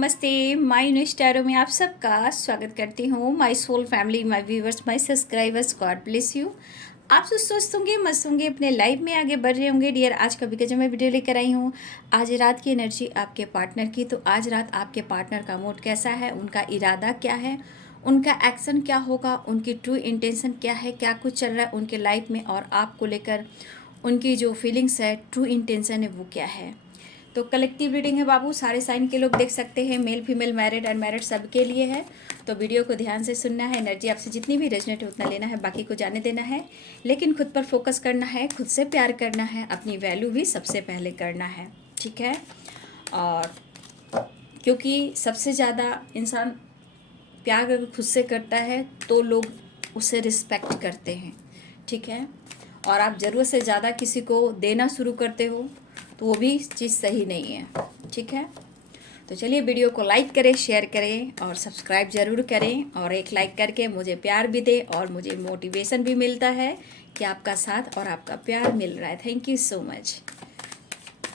नमस्ते। My new स्टारो में आप सबका स्वागत करती हूँ। My soul family, my viewers, my subscribers, God bless you. आप सब स्वस्थ होंगे, मस्त होंगे, अपने लाइफ में आगे बढ़ रहे होंगे। डियर, आज का भी जो मैं वीडियो लेकर आई हूँ, आज रात की एनर्जी आपके पार्टनर की। तो आज रात आपके पार्टनर का मूड कैसा है, उनका इरादा क्या है, उनका एक्शन क्या होगा, उनकी ट्रू इंटेंशन क्या है, क्या कुछ चल रहा है उनके लाइफ में, और आपको लेकर उनकी जो फीलिंग्स है, ट्रू इंटेंशन है, वो क्या है। तो कलेक्टिव रीडिंग है बाबू, सारे साइन के लोग देख सकते हैं, मेल फीमेल, मैरिड अनमैरिड सबके लिए है। तो वीडियो को ध्यान से सुनना है, एनर्जी आपसे जितनी भी रेजोनेट है उतना लेना है, बाकी को जाने देना है। लेकिन खुद पर फोकस करना है, खुद से प्यार करना है, अपनी वैल्यू भी सबसे पहले करना है, ठीक है। और क्योंकि सबसे ज़्यादा इंसान प्यार अगर खुद से करता है तो लोग उसे रिस्पेक्ट करते हैं, ठीक है। और आप ज़रूरत से ज़्यादा किसी को देना शुरू करते हो तो वो भी चीज़ सही नहीं है, ठीक है। तो चलिए वीडियो को लाइक करें, शेयर करें और सब्सक्राइब ज़रूर करें, और एक लाइक करके मुझे प्यार भी दें और मुझे मोटिवेशन भी मिलता है कि आपका साथ और आपका प्यार मिल रहा है। Thank you so much.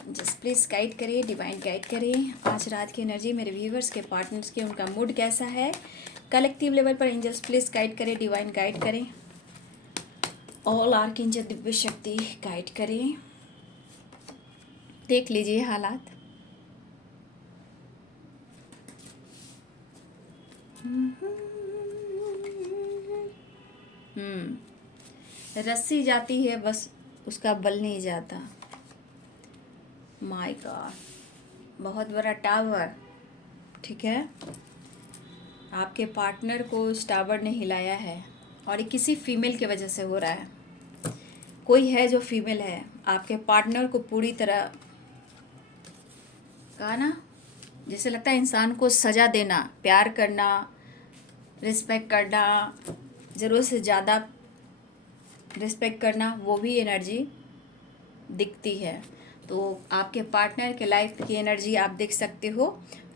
Just please guide करें, डिवाइन गाइड करें। आज रात की एनर्जी मेरे व्यूवर्स के, पार्टनर्स के, उनका मूड कैसा है कलेक्टिव लेवल पर। एंजल्स प्लीज़ गाइड करें, डिवाइन गाइड करें, ऑल आर्कएंजल दिव्य शक्ति गाइड करें। देख लीजिए हालात। रस्सी जाती है, बस उसका बल नहीं जाता। माय गॉड, बहुत बड़ा टावर, ठीक है। आपके पार्टनर को इस टावर ने हिलाया है, और ये किसी फीमेल की वजह से हो रहा है। कोई है जो फीमेल है, आपके पार्टनर को पूरी तरह, कहा ना, जैसे लगता है इंसान को सजा देना, प्यार करना, रिस्पेक्ट करना, ज़रूरत से ज़्यादा रिस्पेक्ट करना, वो भी एनर्जी दिखती है। तो आपके पार्टनर के लाइफ की एनर्जी आप देख सकते हो।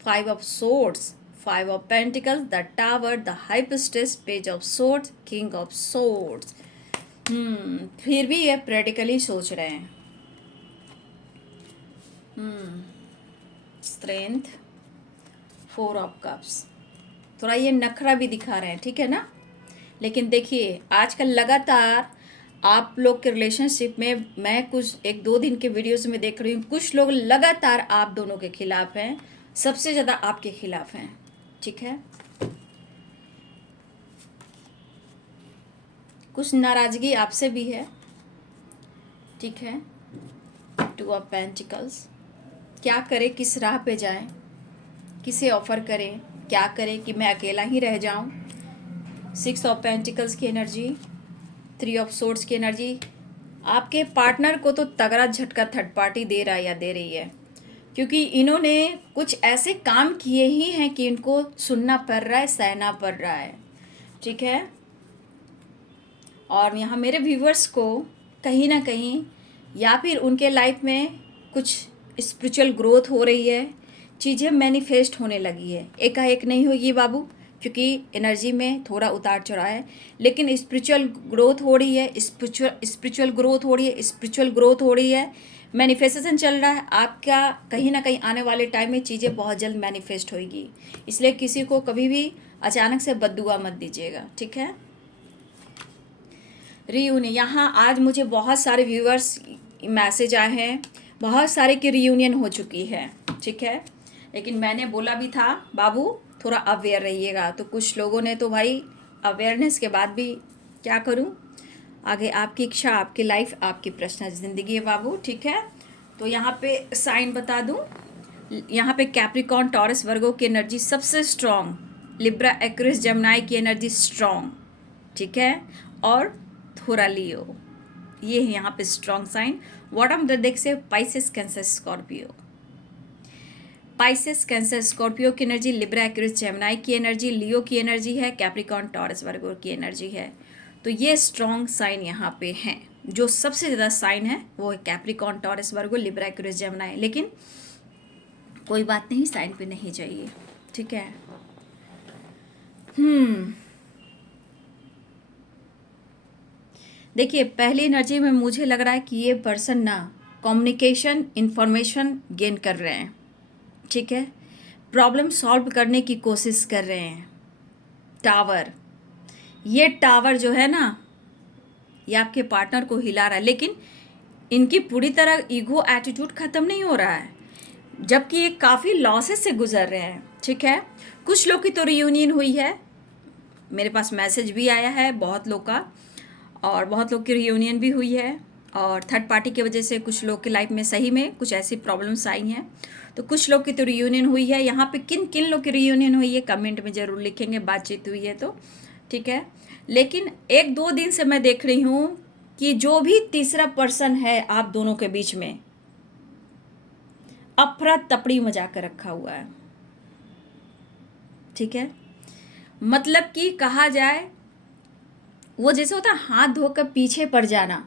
5 of swords, 5 of pentacles, the tower, the high priestess, page of swords, king of swords. फिर भी ये प्रैक्टिकली सोच रहे हैं। स्ट्रेंथ, 4 ऑफ कप्स, थोड़ा ये नखरा भी दिखा रहे हैं, ठीक है ना। लेकिन देखिए आजकल लगातार आप लोग के रिलेशनशिप में, मैं कुछ 1-2 दिन के वीडियोस में देख रही हूँ, कुछ लोग लगातार आप दोनों के खिलाफ हैं, सबसे ज़्यादा आपके खिलाफ हैं, ठीक है। कुछ नाराज़गी आपसे भी है, ठीक है। 2 ऑफ पेंटिकल्स, क्या करें, किस राह पे जाएं, किसे ऑफर करें, क्या करें कि मैं अकेला ही रह जाऊं। 6 ऑफ पेंटिकल्स की एनर्जी, 3 ऑफ सोर्ड्स की एनर्जी। आपके पार्टनर को तो तगड़ा झटका थर्ड पार्टी दे रहा है या दे रही है, क्योंकि इन्होंने कुछ ऐसे काम किए ही हैं कि इनको सुनना पड़ रहा है, सहना पड़ रहा है, ठीक है। और यहाँ मेरे व्यूवर्स को कहीं ना कहीं, या फिर उनके लाइफ में कुछ स्पिरिचुअल ग्रोथ हो रही है, चीज़ें मैनिफेस्ट होने लगी है। एकाएक नहीं होगी बाबू, क्योंकि एनर्जी में थोड़ा उतार चढ़ाव है, लेकिन स्पिरिचुअल ग्रोथ हो रही है, स्पिरिचुअल ग्रोथ हो रही है, स्पिरिचुअल ग्रोथ हो रही है, मैनिफेस्टेशन चल रहा है आपका। कहीं ना कहीं आने वाले टाइम में चीज़ें बहुत जल्द मैनिफेस्ट होगी, इसलिए किसी को कभी भी अचानक से बद्दुआ मत दीजिएगा, ठीक है। रीयूनियन, यहाँ आज मुझे बहुत सारे व्यूअर्स मैसेज आए हैं, बहुत सारे की रीयूनियन हो चुकी है, ठीक है। लेकिन मैंने बोला भी था बाबू थोड़ा अवेयर रहिएगा, तो कुछ लोगों ने तो भाई अवेयरनेस के बाद भी, क्या करूं, आगे आपकी इच्छा, आपकी लाइफ, आपकी पर्सनल ज़िंदगी है बाबू, ठीक है। तो यहाँ पे साइन बता दूं, यहाँ पे कैप्रिकॉर्न, टॉरस, वर्गो की एनर्जी सबसे स्ट्रॉन्ग, लिब्रा, एक्वेरियस, जेमिनी की एनर्जी स्ट्रॉन्ग, ठीक है। और थोड़ा लियो, ये है यहाँ पे स्ट्रॉन्ग साइन। बॉटम देख से Pisces, cancer, Scorpio. Pisces, cancer, Scorpio की एनर्जी, लिब्रा, एक्वेरियस, जेमिनी की एनर्जी, लियो की एनर्जी है, कैप्रिकॉर्न, टॉरस, वर्गो की एनर्जी है। तो ये स्ट्रॉन्ग साइन यहाँ पे हैं। जो सबसे ज़्यादा साइन है वो है कैप्रिकॉर्न, टॉरस, वर्गो, लिब्रा, एक्वेरियस, जेमिनी। लेकिन कोई बात नहीं, साइन पे नहीं जाइए, ठीक है। देखिए पहली एनर्जी में मुझे लग रहा है कि ये पर्सन ना कम्युनिकेशन, इंफॉर्मेशन गेन कर रहे हैं, ठीक है। प्रॉब्लम सॉल्व करने की कोशिश कर रहे हैं। टावर, ये टावर जो है ना, ये आपके पार्टनर को हिला रहा है, लेकिन इनकी पूरी तरह ईगो एटीट्यूड ख़त्म नहीं हो रहा है, जबकि ये काफ़ी लॉसेस से गुजर रहे हैं। ठीक है, कुछ लोग की तो रियूनियन हुई है, मेरे पास मैसेज भी आया है बहुत लोग का, और बहुत लोग की रियूनियन भी हुई है, और थर्ड पार्टी की वजह से कुछ लोग की लाइफ में सही में कुछ ऐसी प्रॉब्लम्स आई हैं। तो कुछ लोग की तो रियूनियन हुई है। यहाँ पे किन किन लोग की रियूनियन हुई है कमेंट में ज़रूर लिखेंगे, बातचीत हुई है तो। ठीक है, लेकिन 1-2 दिन से मैं देख रही हूँ कि जो भी तीसरा पर्सन है आप दोनों के बीच में, अफरा तफड़ी मचा कर रखा हुआ है। ठीक है, मतलब कि कहा जाए वो जैसे होता है हाथ धोकर पीछे पड़ जाना,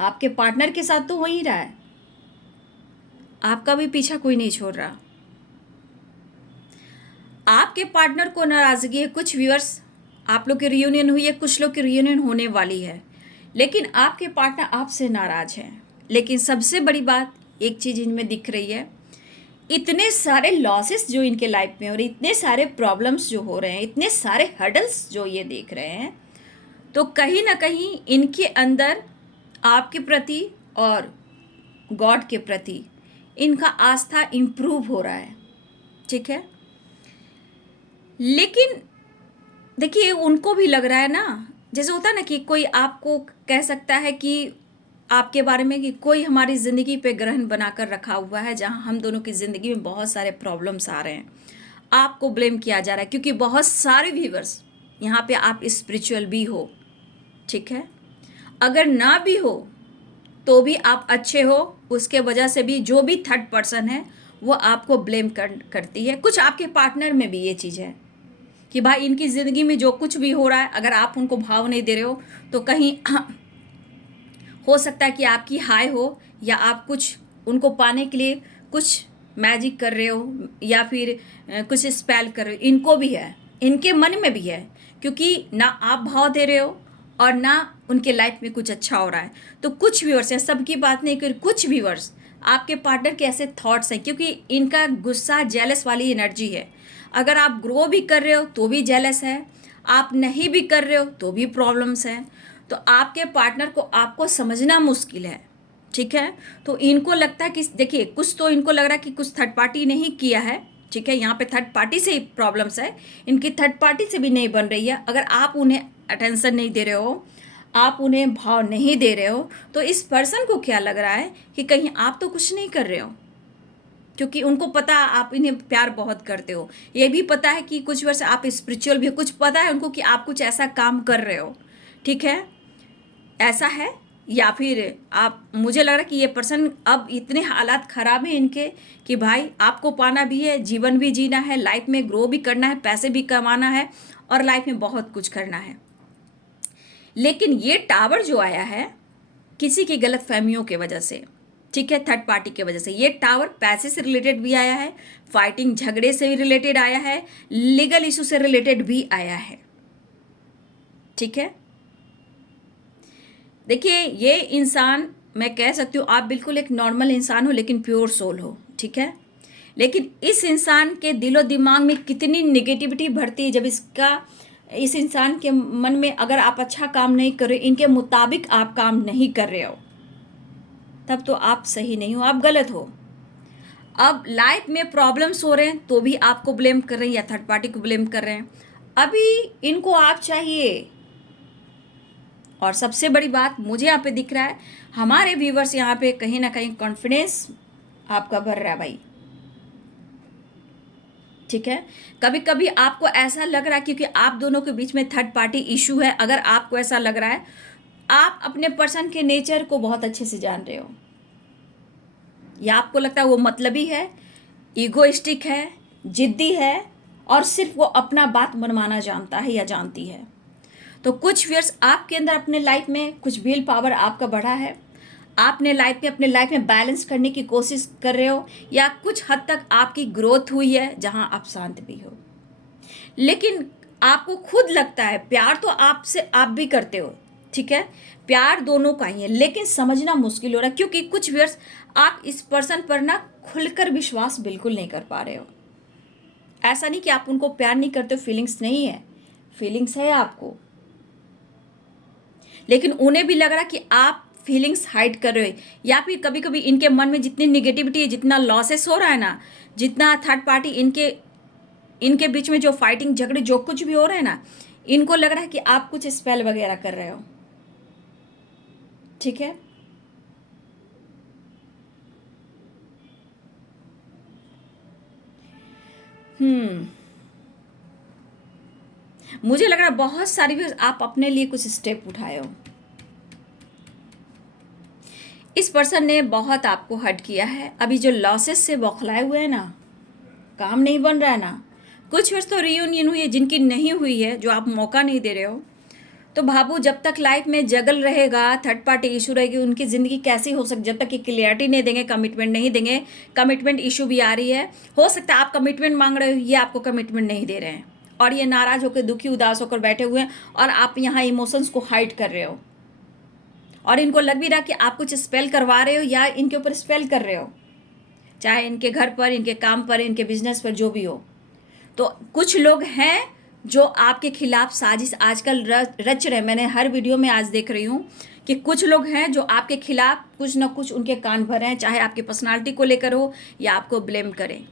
आपके पार्टनर के साथ तो हो ही रहा है, आपका भी पीछा कोई नहीं छोड़ रहा। आपके पार्टनर को नाराज़गी है। कुछ व्यूअर्स, आप लोग की रियूनियन हुई है, कुछ लोग की रियूनियन होने वाली है, लेकिन आपके पार्टनर आपसे नाराज हैं। लेकिन सबसे बड़ी बात एक चीज़ इनमें दिख रही है, इतने सारे लॉसेस जो इनके लाइफ में और इतने सारे प्रॉब्लम्स जो हो रहे हैं, इतने सारे हर्डल्स जो ये देख रहे हैं, तो कहीं ना कहीं इनके अंदर आपके प्रति और गॉड के प्रति इनका आस्था इम्प्रूव हो रहा है। ठीक है, लेकिन देखिए उनको भी लग रहा है ना, जैसे होता है ना कि कोई आपको कह सकता है कि आपके बारे में कि कोई हमारी ज़िंदगी पे ग्रहण बनाकर रखा हुआ है, जहां हम दोनों की ज़िंदगी में बहुत सारे प्रॉब्लम्स आ रहे हैं, आपको ब्लेम किया जा रहा है, क्योंकि बहुत सारे व्यूवर्स यहाँ पे आप स्पिरिचुअल भी हो। ठीक है, अगर ना भी हो तो भी आप अच्छे हो, उसके वजह से भी जो भी थर्ड पर्सन है वो आपको ब्लेम करती है। कुछ आपके पार्टनर में भी ये चीज़ है कि भाई इनकी ज़िंदगी में जो कुछ भी हो रहा है, अगर आप उनको भाव नहीं दे रहे हो तो कहीं हो सकता है कि आपकी हाय हो, या आप कुछ उनको पाने के लिए कुछ मैजिक कर रहे हो, या फिर कुछ स्पेल कर रहे हो। इनको भी है, इनके मन में भी है, क्योंकि ना आप भाव दे रहे हो और ना उनके लाइफ में कुछ अच्छा हो रहा है। तो कुछ व्यूअर्स हैं, सबकी बात नहीं कर, कुछ व्यूअर्स आपके पार्टनर के ऐसे थॉट्स हैं, क्योंकि इनका गुस्सा जेलस वाली एनर्जी है। अगर आप ग्रो भी कर रहे हो तो भी जेलस है, आप नहीं भी कर रहे हो तो भी प्रॉब्लम्स हैं। तो आपके पार्टनर को आपको समझना मुश्किल है। ठीक है, तो इनको लगता है कि देखिए कुछ तो इनको लग रहा है कि कुछ थर्ड पार्टी ने ही किया है। ठीक है, यहाँ पे थर्ड पार्टी से ही प्रॉब्लम्स है, इनकी थर्ड पार्टी से भी नहीं बन रही है। अगर आप उन्हें अटेंशन नहीं दे रहे हो, आप उन्हें भाव नहीं दे रहे हो, तो इस पर्सन को क्या लग रहा है कि कहीं आप तो कुछ नहीं कर रहे हो, क्योंकि उनको पता आप इन्हें प्यार बहुत करते हो। ये भी पता है कि कुछ वर्ष आप स्पिरिचुअल भी हो, कुछ पता है उनको कि आप कुछ ऐसा काम कर रहे हो। ठीक है, ऐसा है। या फिर आप, मुझे लग रहा है कि ये पर्सन अब इतने हालात ख़राब हैं इनके कि भाई आपको पाना भी है, जीवन भी जीना है, लाइफ में ग्रो भी करना है, पैसे भी कमाना है, और लाइफ में बहुत कुछ करना है। लेकिन ये टावर जो आया है किसी की गलत फहमियों की वजह से, ठीक है, थर्ड पार्टी की वजह से, ये टावर पैसे से रिलेटेड भी आया है, फाइटिंग झगड़े से भी रिलेटेड आया है, लीगल इशू से रिलेटेड भी आया है। ठीक है, देखिए ये इंसान, मैं कह सकती हूँ आप बिल्कुल एक नॉर्मल इंसान हो लेकिन प्योर सोल हो। ठीक है, लेकिन इस इंसान के दिलो दिमाग में कितनी नेगेटिविटी भरती है, जब इस इंसान के मन में अगर आप अच्छा काम नहीं कर रहे, इनके मुताबिक आप काम नहीं कर रहे हो, तब तो आप सही नहीं हो, आप गलत हो। अब लाइफ में प्रॉब्लम्स हो रहे हैं तो भी आपको ब्लेम कर रहे हैं या थर्ड पार्टी को ब्लेम कर रहे हैं। अभी इनको आप चाहिए। और सबसे बड़ी बात मुझे यहाँ पे दिख रहा है, हमारे व्यूवर्स यहाँ पे कहीं ना कहीं कॉन्फिडेंस आपका बढ़ रहा है भाई। ठीक है, कभी कभी आपको ऐसा लग रहा है क्योंकि आप दोनों के बीच में थर्ड पार्टी इशू है, अगर आपको ऐसा लग रहा है, आप अपने पर्सन के नेचर को बहुत अच्छे से जान रहे हो, या आपको लगता है वो मतलबी है, ईगोइस्टिक है, जिद्दी है, और सिर्फ वो अपना बात मनवाना जानता है या जानती है। तो कुछ व्यूअर्स आपके अंदर अपने लाइफ में कुछ विल पावर आपका बढ़ा है, आपने अपने लाइफ में बैलेंस करने की कोशिश कर रहे हो, या कुछ हद तक आपकी ग्रोथ हुई है जहां आप शांत भी हो। लेकिन आपको खुद लगता है, प्यार तो आपसे आप भी करते हो, ठीक है, प्यार दोनों का ही है, लेकिन समझना मुश्किल हो रहा है क्योंकि कुछ व्यूअर्स आप इस पर्सन पर ना खुलकर विश्वास बिल्कुल नहीं कर पा रहे हो। ऐसा नहीं कि आप उनको प्यार नहीं करते हो, फीलिंग्स नहीं है, फीलिंग्स है आपको, लेकिन उन्हें भी लग रहा कि आप फीलिंग्स हाइड कर रहे हो, या फिर कभी कभी इनके मन में जितनी निगेटिविटी है, जितना लॉसेस हो रहा है ना, जितना थर्ड पार्टी इनके इनके बीच में जो फाइटिंग झगड़े जो कुछ भी हो रहे हैं ना, इनको लग रहा है कि आप कुछ स्पेल वगैरह कर रहे हो। ठीक है, मुझे लग रहा है बहुत सारी भी आप अपने लिए कुछ स्टेप उठाए हो। इस पर्सन ने बहुत आपको हर्ट किया है, अभी जो लॉसेस से बौखलाए हुए हैं ना, काम नहीं बन रहा है ना, कुछ वर्ष तो रियूनियन हुई है, जिनकी नहीं हुई है, जो आप मौका नहीं दे रहे हो, तो भाबू जब तक लाइफ में जगल रहेगा, थर्ड पार्टी इशू रहेगी, उनकी ज़िंदगी कैसी हो सकती, जब तक ये क्लियरिटी नहीं देंगे, कमिटमेंट नहीं देंगे। कमिटमेंट इशू भी आ रही है, हो सकता है आप कमिटमेंट मांग रहे हो, ये आपको कमिटमेंट नहीं दे रहे हैं और ये नाराज़ होकर दुखी उदास होकर बैठे हुए हैं और आप यहाँ इमोशंस को हाइड कर रहे हो और इनको लग भी रहा कि आप कुछ स्पेल करवा रहे हो या इनके ऊपर स्पेल कर रहे हो, चाहे इनके घर पर, इनके काम पर, इनके बिजनेस पर, जो भी हो। तो कुछ लोग हैं जो आपके खिलाफ साजिश आजकल रच रहे। मैंने हर वीडियो में आज देख रही हूँ कि कुछ लोग हैं जो आपके खिलाफ कुछ ना कुछ उनके कान भर रहे हैं, चाहे आपकी पर्सनालिटी को लेकर हो या आपको ब्लेम करें।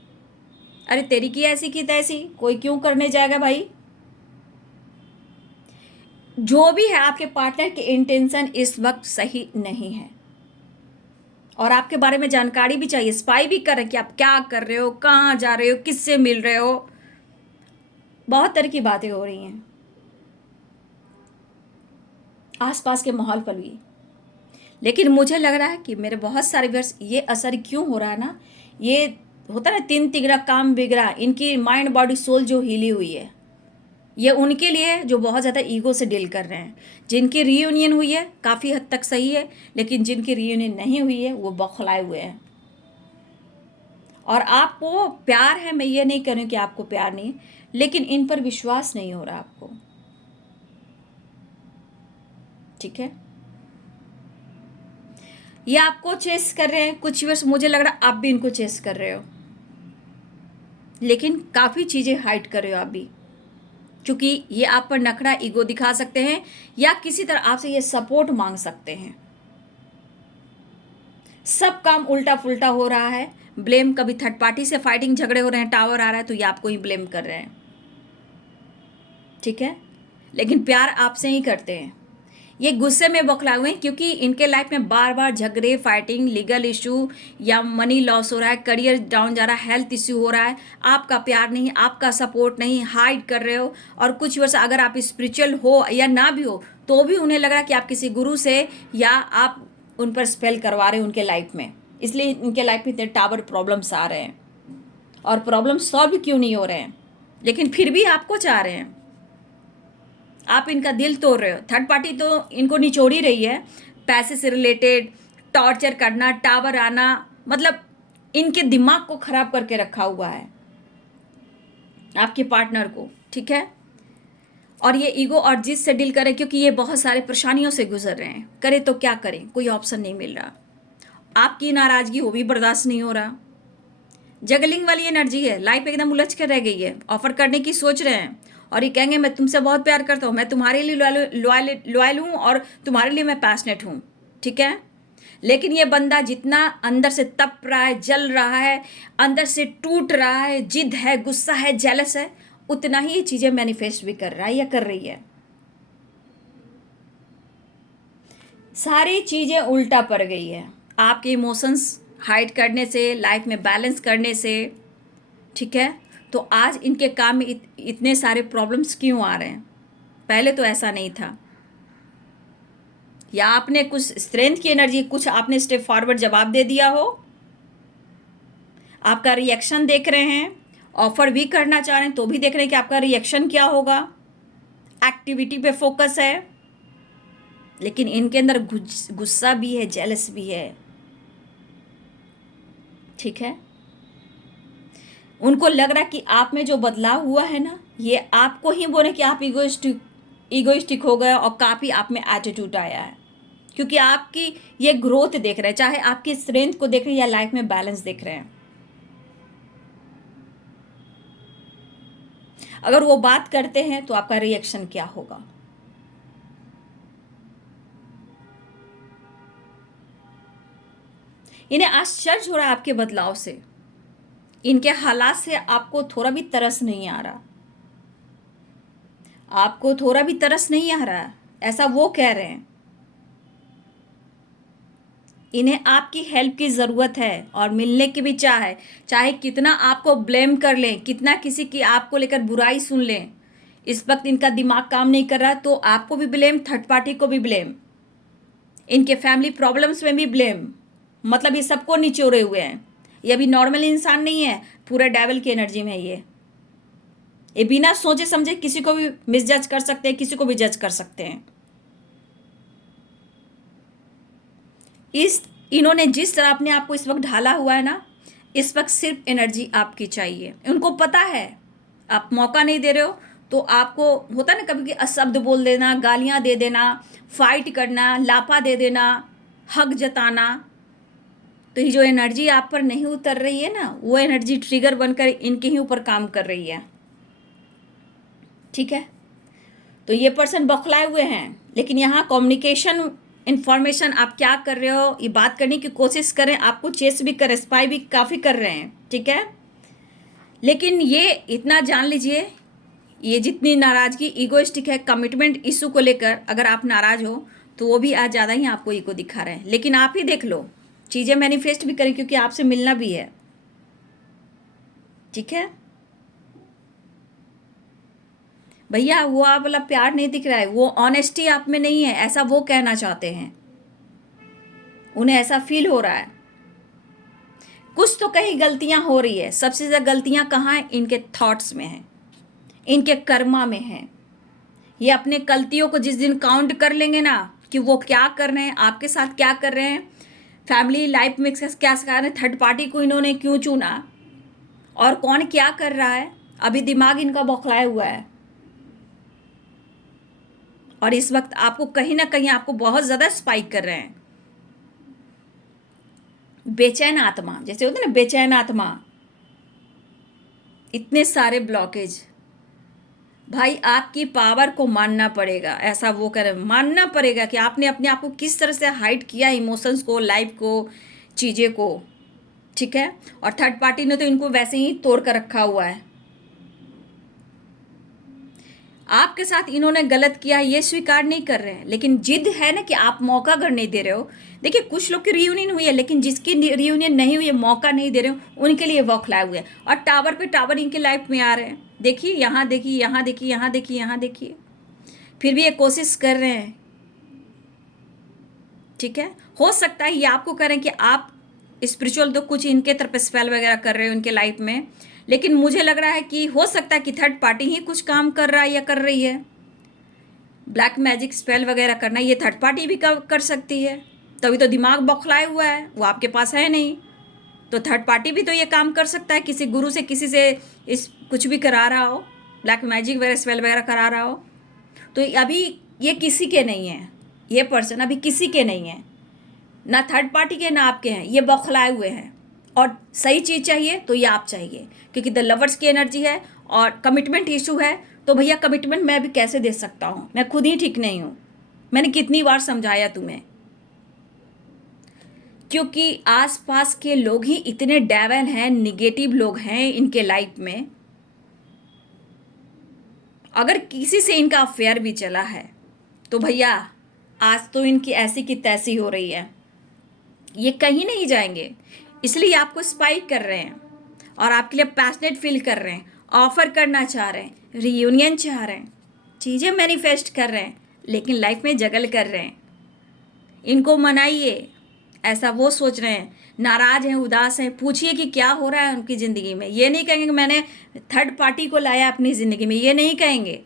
अरे तेरी की ऐसी की तैसी, कोई क्यों करने जाएगा भाई। जो भी है, आपके पार्टनर के इंटेंशन इस वक्त सही नहीं है और आपके बारे में जानकारी भी चाहिए, स्पाई भी कर रहे कि आप क्या कर रहे हो, कहाँ जा रहे हो, किससे मिल रहे हो, बहुत तरह की बातें हो रही हैं आसपास के माहौल पर भी। लेकिन मुझे लग रहा है कि मेरे बहुत सारे व्यूअर्स, ये असर क्यों हो रहा है ना, ये होता है ना, तीन तिगड़ा काम बिगड़ा, इनकी माइंड बॉडी सोल जो हिली हुई है, ये उनके लिए जो बहुत ज़्यादा ईगो से डील कर रहे हैं। जिनकी रीयूनियन हुई है काफ़ी हद तक सही है, लेकिन जिनकी रीयूनियन नहीं हुई है वो बौखलाए हुए हैं। और आपको प्यार है, मैं ये नहीं कह रही हूँ कि आपको प्यार नहीं है, लेकिन इन पर विश्वास नहीं हो रहा आपको। ठीक है, ये आपको चेस कर रहे हैं कुछ वर्ष, मुझे लग रहा है आप भी इनको चेस कर रहे हो, लेकिन काफ़ी चीज़ें हाइड कर रहे हो आप भी, क्योंकि ये आप पर नखरा ईगो दिखा सकते हैं या किसी तरह आपसे ये सपोर्ट मांग सकते हैं। सब काम उल्टा फुल्टा हो रहा है, ब्लेम, कभी थर्ड पार्टी से फाइटिंग झगड़े हो रहे हैं, टावर आ रहा है तो ये आपको ही ब्लेम कर रहे हैं। ठीक है, लेकिन प्यार आपसे ही करते हैं। ये गुस्से में बौखलाए हुए हैं क्योंकि इनके लाइफ में बार बार झगड़े, फाइटिंग, लीगल इशू या मनी लॉस हो रहा है, करियर डाउन जा रहा है, हेल्थ इशू हो रहा है, आपका प्यार नहीं, आपका सपोर्ट नहीं, हाइड कर रहे हो। और कुछ वर्ष अगर आप स्पिरिचुअल हो या ना भी हो तो भी उन्हें लग रहा है कि आप किसी गुरु से या आप उन पर स्पेल करवा रहे हो उनके लाइफ में, इसलिए इनके लाइफ में इतने टावर प्रॉब्लम्स आ रहे हैं और प्रॉब्लम सॉल्व क्यों नहीं हो रहे हैं, लेकिन फिर भी आपको चाह रहे हैं, आप इनका दिल तोड़ रहे हो। थर्ड पार्टी तो इनको निचोड़ ही रही है, पैसे से रिलेटेड, टॉर्चर करना, टावर आना, मतलब इनके दिमाग को खराब करके रखा हुआ है आपके पार्टनर को। ठीक है, और ये ईगो और जिद से डील करें क्योंकि ये बहुत सारे परेशानियों से गुजर रहे हैं। करें तो क्या करें, कोई ऑप्शन नहीं मिल रहा, आपकी नाराज़गी वो भी बर्दाश्त नहीं हो रहा। जगलिंग वाली एनर्जी है, लाइफ एकदम उलझ कर रह गई है, ऑफर करने की सोच रहे हैं और ये कहेंगे मैं तुमसे बहुत प्यार करता हूँ, मैं तुम्हारे लिए लॉयल हूँ और तुम्हारे लिए मैं पैशनेट हूँ। ठीक है, लेकिन ये बंदा जितना अंदर से तप रहा है, जल रहा है, अंदर से टूट रहा है, जिद है, गुस्सा है, जेलस है, उतना ही ये चीज़ें मैनिफेस्ट भी कर रहा है या कर रही है। सारी चीज़ें उल्टा पड़ गई है आपके इमोशंस हाइड करने से, लाइफ में बैलेंस करने से। ठीक है, तो आज इनके काम में इतने सारे प्रॉब्लम्स क्यों आ रहे हैं, पहले तो ऐसा नहीं था। या आपने कुछ स्ट्रेंथ की एनर्जी, कुछ आपने स्टेप फॉरवर्ड जवाब दे दिया हो, आपका रिएक्शन देख रहे हैं, ऑफर भी करना चाह रहे हैं तो भी देख रहे हैं कि आपका रिएक्शन क्या होगा, एक्टिविटी पे फोकस है, लेकिन इनके अंदर गुस्सा भी है, जेलस भी है। ठीक है, उनको लग रहा कि आप में जो बदलाव हुआ है ना, ये आपको ही बोले कि आप इगोइस्टिक हो गए और काफ़ी आप में एटीट्यूड आया है। क्योंकि आपकी ये ग्रोथ देख रहे हैं, चाहे आपकी स्ट्रेंथ को देख रहे हैं या लाइफ में बैलेंस देख रहे हैं। अगर वो बात करते हैं तो आपका रिएक्शन क्या होगा? इन्हें आश्चर्य हो रहा है आपके बदलाव से, इनके हालात से आपको थोड़ा भी तरस नहीं आ रहा, आपको थोड़ा भी तरस नहीं आ रहा, ऐसा वो कह रहे हैं। इन्हें आपकी हेल्प की ज़रूरत है और मिलने की भी चाह है। चाहे कितना आपको ब्लेम कर लें, कितना किसी की आपको लेकर बुराई सुन लें, इस वक्त इनका दिमाग काम नहीं कर रहा तो आपको भी ब्लेम, थर्ड पार्टी को भी ब्लेम, इनके फैमिली प्रॉब्लम्स में भी ब्लेम, मतलब ये सबको निचोड़े हुए हैं। ये अभी नॉर्मल इंसान नहीं है, पूरा डेविल की एनर्जी में है ये बिना सोचे समझे किसी को भी मिसजज कर सकते हैं, किसी को भी जज कर सकते हैं। इन्होंने जिस तरह अपने आप को इस वक्त ढाला हुआ है ना, इस वक्त सिर्फ एनर्जी आपकी चाहिए। उनको पता है आप मौका नहीं दे रहे हो, तो आपको होता ना कभी कि अशब्द बोल देना, गालियां दे देना, फाइट करना, लापा दे देना, हक जताना। तो ये जो एनर्जी आप पर नहीं उतर रही है ना, वो एनर्जी ट्रिगर बनकर इनके ही ऊपर काम कर रही है। ठीक है, तो ये पर्सन बौखलाए हुए हैं, लेकिन यहाँ कम्युनिकेशन इन्फॉर्मेशन आप क्या कर रहे हो ये बात करने की कोशिश करें, आपको चेस भी कर, स्पाई भी काफ़ी कर रहे हैं। ठीक है, लेकिन ये इतना जान लीजिए, ये जितनी नाराज़गी ईगोइस्टिक है कमिटमेंट इशू को लेकर, अगर आप नाराज़ हो तो वो भी आज ज़्यादा ही आपको ईगो दिखा रहे हैं। लेकिन आप ही देख लो, चीज़ें मैनिफेस्ट भी करें, क्योंकि आपसे मिलना भी है। ठीक है भैया, वो आप वाला प्यार नहीं दिख रहा है, वो ऑनेस्टी आप में नहीं है, ऐसा वो कहना चाहते हैं। उन्हें ऐसा फील हो रहा है कुछ तो कहीं गलतियां हो रही है। सबसे ज़्यादा गलतियां कहाँ हैं? इनके थॉट्स में हैं, इनके कर्मा में हैं। ये अपने गलतियों को जिस दिन काउंट कर लेंगे ना कि वो क्या कर रहे हैं, आपके साथ क्या कर रहे हैं, फैमिली लाइफ में क्या सिखा रहे हैं, थर्ड पार्टी को इन्होंने क्यों चुना और कौन क्या कर रहा है, अभी दिमाग इनका बौखलाया हुआ है। और इस वक्त आपको कहीं ना कहीं आपको बहुत ज़्यादा स्पाइक कर रहे हैं। बेचैन आत्मा, जैसे होता है ना बेचैन आत्मा, इतने सारे ब्लॉकेज। भाई आपकी पावर को मानना पड़ेगा, ऐसा वो कर मानना पड़ेगा कि आपने अपने आप को किस तरह से हाइड किया, इमोशंस को, लाइफ को, चीज़ें को। ठीक है, और थर्ड पार्टी ने तो इनको वैसे ही तोड़ कर रखा हुआ है। आपके साथ इन्होंने गलत किया ये स्वीकार नहीं कर रहे हैं, लेकिन जिद है ना कि आप मौका अगर नहीं दे रहे हो। देखिए कुछ लोग की रियूनियन हुई है, लेकिन जिसकी रियूनियन नहीं हुई है, मौका नहीं दे रहे हो, उनके लिए बौखलाए हुए हैं। और टावर पे टावर इनके लाइफ में आ रहे हैं। देखिए यहाँ देखिए, यहाँ देखिए, यहाँ देखिए, यहाँ देखिए, फिर भी ये कोशिश कर रहे हैं। ठीक है, हो सकता है ये आपको करें कि आप स्पिरिचुअल तो कुछ इनके तरफ स्पेल वगैरह कर रहे हो इनके लाइफ में, लेकिन मुझे लग रहा है कि हो सकता है कि थर्ड पार्टी ही कुछ काम कर रहा है या कर रही है। ब्लैक मैजिक स्पेल वगैरह करना ये थर्ड पार्टी भी कर सकती है, तभी तो दिमाग बौखलाए हुआ है, वो आपके पास है नहीं। तो थर्ड पार्टी भी तो ये काम कर सकता है, किसी गुरु से किसी से इस कुछ भी करा रहा हो, ब्लैक मैजिक वगैरह स्पेल वगैरह करा रहा हो। तो अभी ये किसी के नहीं है, ये पर्सन अभी किसी के नहीं है, ना थर्ड पार्टी के ना आपके हैं। ये बौखलाए हुए हैं और सही चीज़ चाहिए तो ये आप चाहिए, क्योंकि द लवर्स की एनर्जी है और कमिटमेंट इशू है। तो भैया कमिटमेंट मैं भी कैसे दे सकता हूँ, मैं खुद ही ठीक नहीं हूँ। मैंने कितनी बार समझाया तुम्हें, क्योंकि आसपास के लोग ही इतने डेविल हैं, निगेटिव लोग हैं इनके लाइफ में। अगर किसी से इनका अफेयर भी चला है तो भैया आज तो इनकी ऐसी की तैसी हो रही है, ये कहीं नहीं जाएंगे। इसलिए आपको स्पाइक कर रहे हैं और आपके लिए पैशनेट फील कर रहे हैं, ऑफर करना चाह रहे हैं, रियूनियन चाह रहे हैं, चीज़ें मैनिफेस्ट कर रहे हैं, लेकिन लाइफ में जगल कर रहे हैं। इनको मनाइए, ऐसा वो सोच रहे हैं, नाराज़ हैं, उदास हैं। पूछिए कि क्या हो रहा है उनकी ज़िंदगी में। ये नहीं कहेंगे कि मैंने थर्ड पार्टी को लाया अपनी ज़िंदगी में, ये नहीं कहेंगे,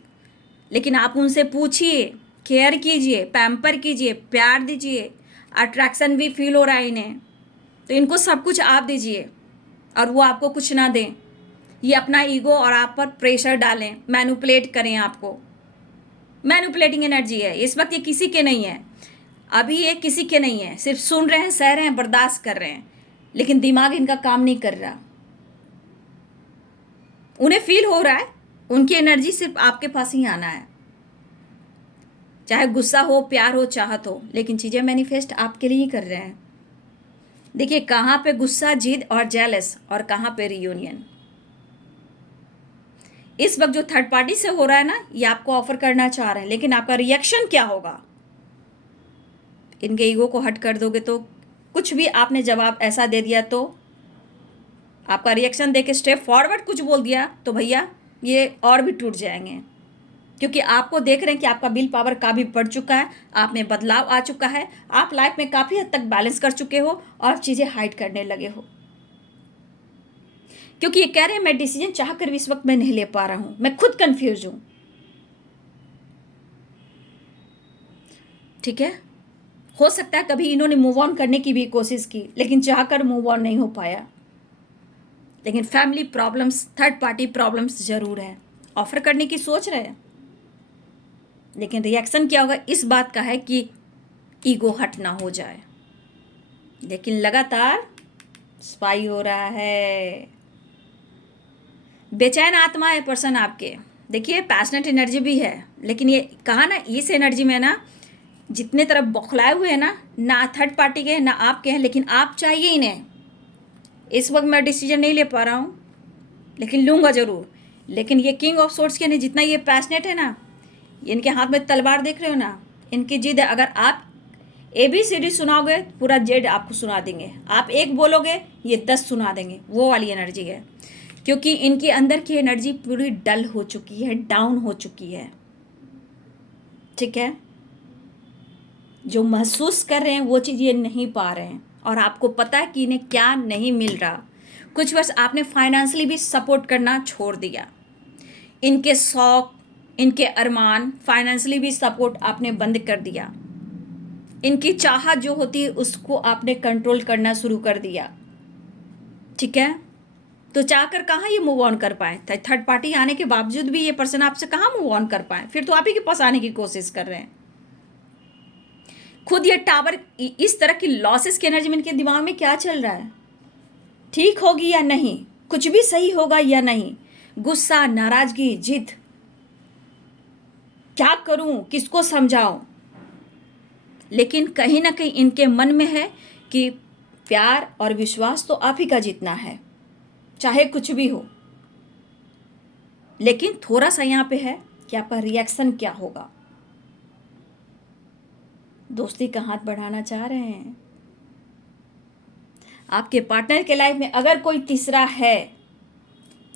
लेकिन आप उनसे पूछिए, केयर कीजिए, पैम्पर कीजिए, प्यार दीजिए। अट्रैक्शन भी फील हो रहा है इन्हें, तो इनको सब कुछ आप दीजिए और वो आपको कुछ ना दें। ये अपना ईगो और आप पर प्रेशर डालें, मैनिपुलेट करें आपको। मैनिपुलेटिंग एनर्जी है इस वक्त, ये किसी के नहीं है। अभी ये किसी के नहीं है, सिर्फ सुन रहे हैं, सह रहे हैं, बर्दाश्त कर रहे हैं, लेकिन दिमाग इनका काम नहीं कर रहा। उन्हें फील हो रहा है उनकी एनर्जी सिर्फ आपके पास ही आना है, चाहे गुस्सा हो, प्यार हो, चाहत हो, लेकिन चीज़ें मैनिफेस्ट आपके लिए ही कर रहे हैं। देखिए कहाँ पे गुस्सा, जिद और जेलस, और कहाँ पे रियूनियन। इस वक्त जो थर्ड पार्टी से हो रहा है ना, ये आपको ऑफर करना चाह रहे हैं, लेकिन आपका रिएक्शन क्या होगा? इनके ईगो को हट कर दोगे तो, कुछ भी आपने जवाब ऐसा दे दिया तो, आपका रिएक्शन देके स्टेप फॉरवर्ड कुछ बोल दिया तो भैया ये और भी टूट जाएंगे, क्योंकि आपको देख रहे हैं कि आपका विल पावर काफ़ी बढ़ चुका है, आप में बदलाव आ चुका है, आप लाइफ में काफ़ी हद तक बैलेंस कर चुके हो और चीज़ें हाइड करने लगे हो। क्योंकि ये कह रहे हैं मैं डिसीजन चाह कर भी इस वक्त मैं नहीं ले पा रहा हूं, मैं खुद कंफ्यूज हूं। ठीक है, हो सकता है कभी इन्होंने मूव ऑन करने की भी कोशिश की, लेकिन चाहकर मूव ऑन नहीं हो पाया। लेकिन family problems, third party problems जरूर है। ऑफर करने की सोच रहे हैं, लेकिन रिएक्शन क्या होगा इस बात का है कि ईगो हट ना हो जाए। लेकिन लगातार स्पाई हो रहा है, बेचैन आत्मा है पर्सन आपके। देखिए पैशनेट एनर्जी भी है, लेकिन ये कहा ना, इस एनर्जी में ना जितने तरफ बौखलाए हुए हैं ना थर्ड पार्टी के हैं ना आपके हैं, लेकिन आप चाहिए इन्हें। इस वक्त मैं डिसीजन नहीं ले पा रहा हूँ, लेकिन लूँगा ज़रूर। लेकिन ये किंग ऑफ सोर्ड्स के नहीं, जितना ये पैशनेट है ना, इनके हाथ में तलवार देख रहे हो ना, इनकी जिद है। अगर आप ABCD सुनाओगे पूरा जेड आपको सुना देंगे, आप एक बोलोगे ये 10 सुना देंगे, वो वाली एनर्जी है। क्योंकि इनके अंदर की एनर्जी पूरी डल हो चुकी है, डाउन हो चुकी है। ठीक है, जो महसूस कर रहे हैं वो चीज़ ये नहीं पा रहे हैं, और आपको पता है कि इन्हें क्या नहीं मिल रहा। कुछ वर्ष आपने फाइनेंशियली भी सपोर्ट करना छोड़ दिया, इनके शौक, इनके अरमान, फाइनेंशियली भी सपोर्ट आपने बंद कर दिया। इनकी चाहत जो होती है उसको आपने कंट्रोल करना शुरू कर दिया। ठीक है, तो चाहकर कहाँ ये मूव ऑन कर पाए? थर्ड पार्टी आने के बावजूद भी ये पर्सन आपसे कहाँ मूव ऑन कर पाए? फिर तो आप ही के पास आने की कोशिश कर रहे हैं। खुद ये टावर, इस तरह की लॉसेस की एनर्जी में इनके दिमाग में क्या चल रहा है? ठीक होगी या नहीं, कुछ भी सही होगा या नहीं, गुस्सा, नाराजगी, जिद, क्या करूं, किसको समझाऊं। लेकिन कहीं ना कहीं इनके मन में है कि प्यार और विश्वास तो आप ही का जीतना है, चाहे कुछ भी हो। लेकिन थोड़ा सा यहाँ पे है कि आपका रिएक्शन क्या होगा। दोस्ती का हाथ बढ़ाना चाह रहे हैं। आपके पार्टनर के लाइफ में अगर कोई तीसरा है,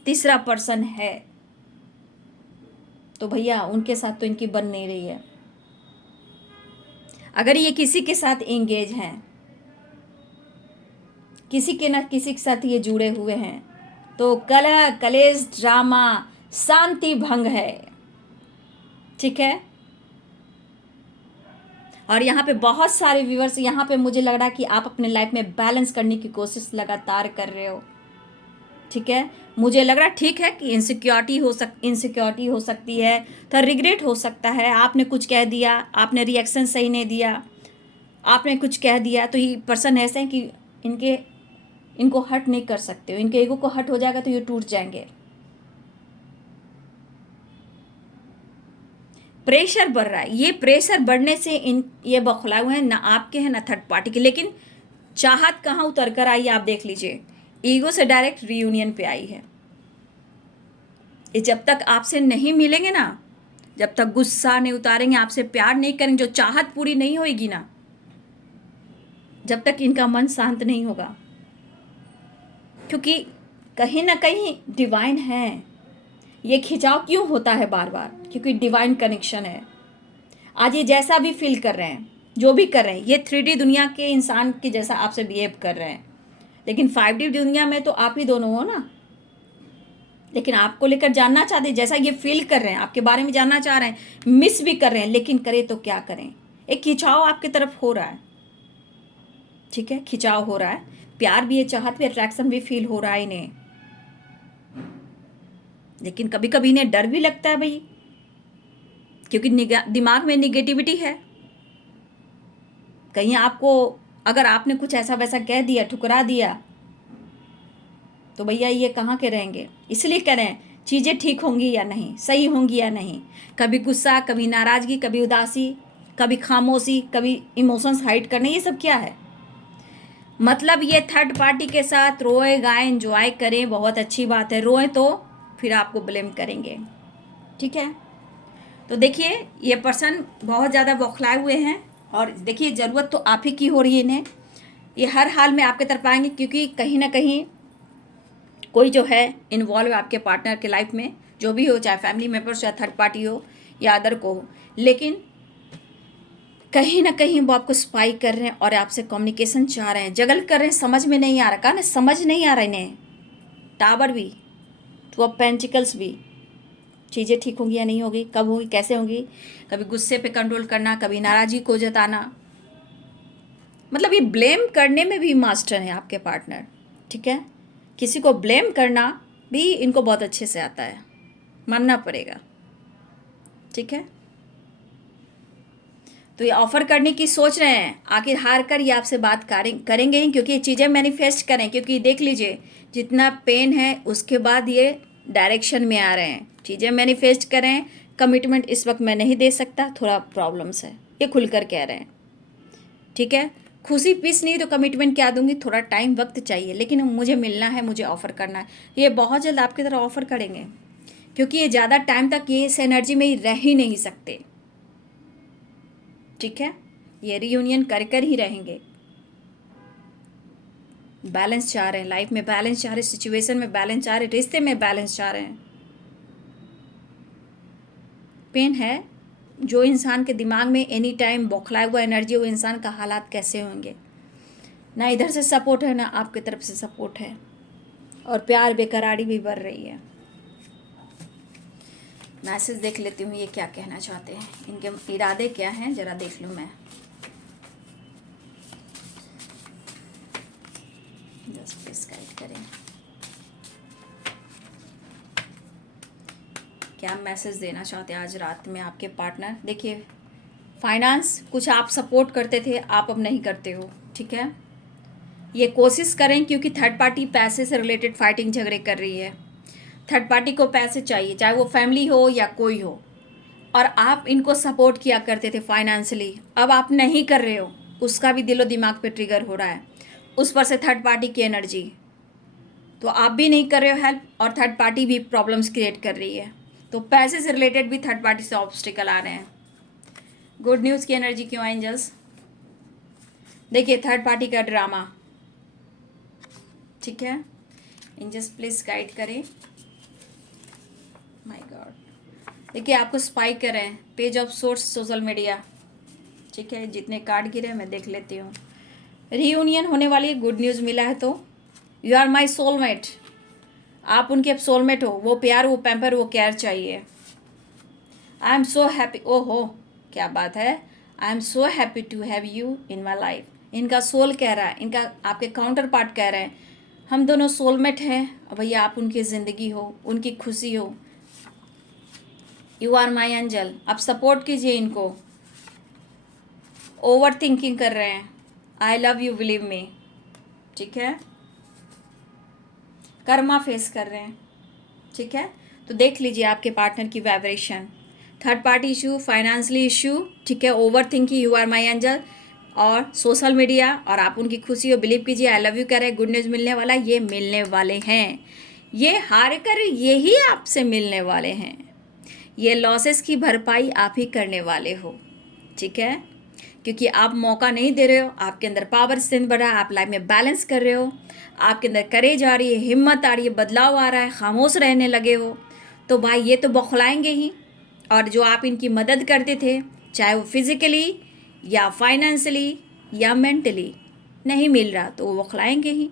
तीसरा पर्सन है, तो भैया उनके साथ तो इनकी बन नहीं रही है। अगर ये किसी के साथ एंगेज हैं, किसी के ना किसी के साथ ये जुड़े हुए हैं, तो कलह, कलेश, ड्रामा, शांति भंग है। ठीक है, और यहाँ पे बहुत सारे व्यूअर्स, यहाँ पे मुझे लग रहा है कि आप अपने लाइफ में बैलेंस करने की कोशिश लगातार कर रहे हो। ठीक है, मुझे लग रहा है ठीक है कि इनसिक्योरिटी हो सकती है, तो रिग्रेट हो सकता है, आपने कुछ कह दिया, आपने रिएक्शन सही नहीं दिया, आपने कुछ कह दिया, तो ये पर्सन ऐसे हैं कि इनको हट नहीं कर सकते हो। इनके ईगो को हट हो जाएगा तो ये टूट जाएंगे। प्रेशर बढ़ रहा है, ये प्रेशर बढ़ने से ये बौखलाए हुए हैं, ना आपके हैं ना थर्ड पार्टी के। लेकिन चाहत कहाँ उतर कर आई आप देख लीजिए, ईगो से डायरेक्ट रियूनियन पे आई है। ये जब तक आपसे नहीं मिलेंगे ना, जब तक गुस्सा नहीं उतारेंगे, आपसे प्यार नहीं करेंगे, जो चाहत पूरी नहीं होगी ना, जब तक इनका मन शांत नहीं होगा। क्योंकि कहीं ना कहीं डिवाइन है। ये खिंचाव क्यों होता है बार बार? क्योंकि डिवाइन कनेक्शन है। आज ये जैसा भी फील कर रहे हैं, जो भी कर रहे हैं, ये 3D दुनिया के इंसान के जैसा आपसे बिहेव कर रहे हैं, लेकिन 5D दुनिया में तो आप ही दोनों हो ना। लेकिन आपको लेकर जानना चाहते हैं, जैसा ये फील कर रहे हैं, आपके बारे में जानना चाह रहे हैं, मिस भी कर रहे हैं, लेकिन करें तो क्या करें? एक खिंचाव आपकी तरफ हो रहा है। ठीक है, खिंचाव हो रहा है, प्यार भी है, चाहत भी, अट्रैक्शन भी फील हो रहा है इन्हें। लेकिन कभी कभी इन्हें डर भी लगता है भाई, क्योंकि दिमाग में निगेटिविटी है। कहीं आपको अगर आपने कुछ ऐसा वैसा कह दिया, ठुकरा दिया, तो भैया ये कहाँ के रहेंगे। इसलिए कह रहे हैं चीज़ें ठीक होंगी या नहीं, सही होंगी या नहीं। कभी गुस्सा, कभी नाराज़गी, कभी उदासी, कभी खामोशी, कभी इमोशंस हाइड करने, ये सब क्या है। मतलब ये थर्ड पार्टी के साथ रोए गाएं, एंजॉय करें, बहुत अच्छी बात है। रोएं तो फिर आपको ब्लेम करेंगे, ठीक है। तो देखिए ये पर्सन बहुत ज़्यादा बौखलाए हुए हैं, और देखिए ज़रूरत तो आप ही की हो रही है इन्हें। ये हर हाल में आपके तरफ आएंगे, क्योंकि कहीं ना कहीं कोई जो है इन्वॉल्व है आपके पार्टनर के लाइफ में, जो भी हो, चाहे फैमिली मेम्बर्स या थर्ड पार्टी हो या अदर को हो। लेकिन कहीं ना कहीं वो आपको स्पाई कर रहे हैं और आपसे कम्युनिकेशन चाह रहे हैं, जगल कर रहे हैं, समझ में नहीं आ रहा। कहा ना समझ नहीं आ रहा इन्हें। टावर भी, टू ऑफ पेंटिकल्स भी, चीज़ें ठीक होंगी या नहीं होगी, कब होगी, कैसे होगी। कभी गुस्से पे कंट्रोल करना, कभी नाराज़गी को जताना, मतलब ये ब्लेम करने में भी मास्टर हैं आपके पार्टनर, ठीक है। किसी को ब्लेम करना भी इनको बहुत अच्छे से आता है, मानना पड़ेगा, ठीक है। तो ये ऑफर करने की सोच रहे हैं, आखिर हार कर ये आपसे बात करेंगे ही, क्योंकि ये चीज़ें मैनिफेस्ट करें। क्योंकि देख लीजिए जितना पेन है उसके बाद ये डायरेक्शन में आ रहे हैं। चीज़ें मैनिफेस्ट करें, कमिटमेंट इस वक्त मैं नहीं दे सकता, थोड़ा प्रॉब्लम्स है, ये खुलकर कह रहे हैं, ठीक है। खुशी पीस नहीं तो कमिटमेंट क्या दूंगी, थोड़ा टाइम वक्त चाहिए, लेकिन मुझे मिलना है, मुझे ऑफ़र करना है। ये बहुत जल्द आपकी तरह ऑफ़र करेंगे, क्योंकि ये ज़्यादा टाइम तक ये इस एनर्जी में ही रह ही नहीं सकते, ठीक है। ये रियूनियन कर कर ही रहेंगे। बैलेंस चाह रहे हैं, लाइफ में बैलेंस चाह रहे, सिचुएशन में बैलेंस चाह रहे, रिश्ते में बैलेंस चाह रहे हैं। पेन है जो इंसान के दिमाग में एनी टाइम बौखलाया हुआ एनर्जी, वो इंसान का हालात कैसे होंगे। ना इधर से सपोर्ट है, ना आपकी तरफ से सपोर्ट है, और प्यार बेकरारी भी बढ़ रही है। मैसेज देख लेती हूँ ये क्या कहना चाहते हैं, इनके इरादे क्या हैं, ज़रा देख लूँ मैं। जस्ट प्लीज गाइड करें, क्या मैसेज देना चाहते हैं आज रात में आपके पार्टनर। देखिए फाइनेंस कुछ आप सपोर्ट करते थे, आप अब नहीं करते हो, ठीक है। ये कोशिश करें, क्योंकि थर्ड पार्टी पैसे से रिलेटेड फाइटिंग झगड़े कर रही है। थर्ड पार्टी को पैसे चाहिए, चाहे वो फैमिली हो या कोई हो, और आप इनको सपोर्ट किया करते थे फाइनेंशियली, अब आप नहीं कर रहे हो। उसका भी दिलो दिमाग पे ट्रिगर हो रहा है, उस पर से थर्ड पार्टी की एनर्जी, तो आप भी नहीं कर रहे हो हेल्प, और थर्ड पार्टी भी प्रॉब्लम्स क्रिएट कर रही है। तो पैसे से रिलेटेड भी थर्ड पार्टी से ऑब्स्टिकल आ रहे हैं। गुड न्यूज़ की एनर्जी क्यों एंजल्स। देखिए थर्ड पार्टी का ड्रामा, ठीक है। एंजल्स प्लीज गाइड करें, माय गॉड। देखिए आपको स्पाई कर रहे हैं, page of source social media, ठीक है। जितने कार्ड गिरे मैं देख लेती हूँ। रीयूनियन होने वाली गुड न्यूज़ मिला है, तो यू आर माई सोलमेट, आप उनके अब सोलमेट हो। वो प्यार, वो पैम्पर, वो केयर चाहिए। आई एम सो हैप्पी, ओहो क्या बात है, I am so happy to have you in my life. इनका सोल कह रहा है, इनका आपके काउंटर पार्ट कह रहे हैं हम दोनों सोलमेट हैं, और भैया आप उनकी ज़िंदगी हो, उनकी खुशी हो। यू आर माई एंजल, आप सपोर्ट कीजिए इनको। ओवर थिंकिंग कर रहे हैं, I love you believe me, ठीक है। कर्मा फेस कर रहे हैं, ठीक है। तो देख लीजिए आपके पार्टनर की vibration, third party issue, financially issue, ठीक है, over thinking, you are my angel, और सोशल मीडिया, और आप उनकी खुशी हो, बिलीव कीजिए, आई लव यू कह रहे हैं। गुड न्यूज़ मिलने वाला, ये मिलने वाले हैं, ये हार कर यही आपसे मिलने वाले हैं। ये लॉसेस की भरपाई आप ही करने वाले हो, ठीक है। क्योंकि आप मौका नहीं दे रहे हो, आपके अंदर पावर स्ट्रेंथ बढ़ रहा है, आप लाइफ में बैलेंस कर रहे हो, आपके अंदर करेज आ रही है, हिम्मत आ रही है, बदलाव आ रहा है, खामोश रहने लगे हो। तो भाई ये तो बौखलाएंगे ही, और जो आप इनकी मदद करते थे, चाहे वो फिजिकली या फाइनेंशियली या मेंटली, नहीं मिल रहा तो वो बौखलाएंगे ही।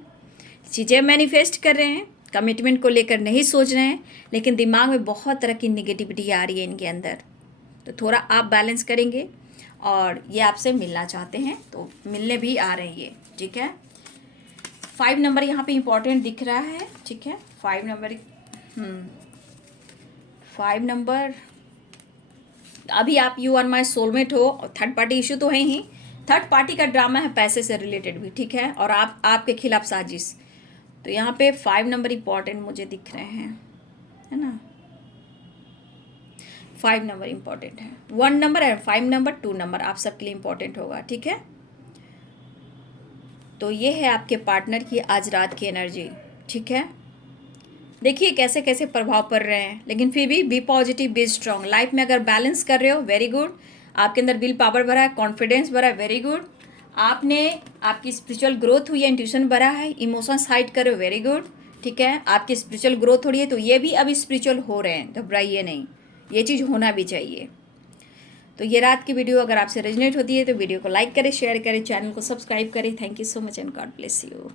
चीज़ें मैनिफेस्ट कर रहे हैं, कमिटमेंट को लेकर नहीं सोच रहे हैं, लेकिन दिमाग में बहुत तरह की निगेटिविटी आ रही है इनके अंदर। तो थोड़ा आप बैलेंस करेंगे, और ये आपसे मिलना चाहते हैं, तो मिलने भी आ रहे हैं ये, ठीक है। 5 नंबर यहाँ पे इम्पोर्टेंट दिख रहा है, ठीक है। 5 नंबर, 5 नंबर, अभी आप यू आर माई सोलमेट हो, थर्ड पार्टी इशू तो है ही, थर्ड पार्टी का ड्रामा है, पैसे से रिलेटेड भी, ठीक है, और आपके खिलाफ साजिश। तो यहाँ पे 5 नंबर इंपॉर्टेंट मुझे दिख रहे हैं, है ना, 5 नंबर इंपॉर्टेंट है, 1 नंबर है, 5 नंबर, 2 नंबर आप सबके लिए इंपॉर्टेंट होगा, ठीक है। तो ये है आपके पार्टनर की आज रात की एनर्जी, ठीक है। देखिए कैसे कैसे प्रभाव पड़ रहे हैं, लेकिन फिर भी be positive, be strong. Life में अगर बैलेंस कर रहे हो, वेरी गुड। आपके अंदर विल पावर बढ़ा है, कॉन्फिडेंस बढ़ा है, वेरी गुड। आपकी स्पिरिचुअल ग्रोथ हुई है, इंट्यूशन बढ़ा है, इमोशंस हाइड कर रहे हो, वेरी गुड, ठीक है। आपकी स्पिरिचुअल ग्रोथ हो रही है, तो ये भी अब स्पिरिचुअल हो रहे हैं, घबराइए नहीं, ये चीज़ होना भी चाहिए। तो ये रात की वीडियो अगर आपसे रेजोनेट होती है तो वीडियो को लाइक करें, शेयर करें, चैनल को सब्सक्राइब करें। Thank you so much and God bless you.